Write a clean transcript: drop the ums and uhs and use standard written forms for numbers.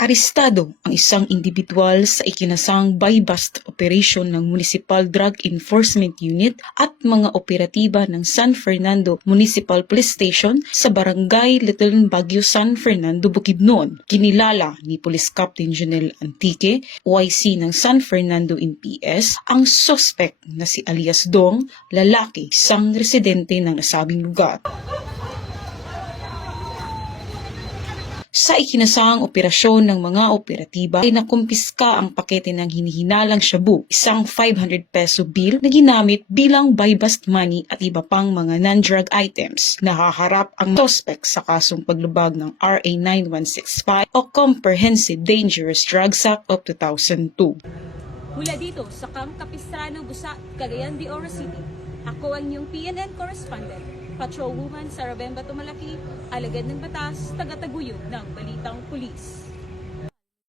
Arestado ang isang individual sa ikinasang buy-bust operation ng Municipal Drug Enforcement Unit at mga operatiba ng San Fernando Municipal Police Station sa Barangay Little Baguio, San Fernando, Bukidnon. Kinilala ni Police Captain Jonel Antique, OIC ng San Fernando NPS, ang suspect na si alias Dong, lalaki, isang residente ng nasabing lugar. Sa ikinasang operasyon ng mga operatiba ay nakumpiska ang pakete ng hinihinalang shabu, isang 500 peso bill na ginamit bilang buy-bust money at iba pang mga non-drug items. Nahaharap ang suspect sa kasong paglubag ng RA 9165 o Comprehensive Dangerous Drugs Act of 2002. Mula dito sa Camp Capistrano, Busa, Cagayan de Oro City, ako ang iyong PNN correspondent, Patrolwoman Sara Bemba Tumalaki, alagad ng batas, taga-taguyod ng Balitang Pulis.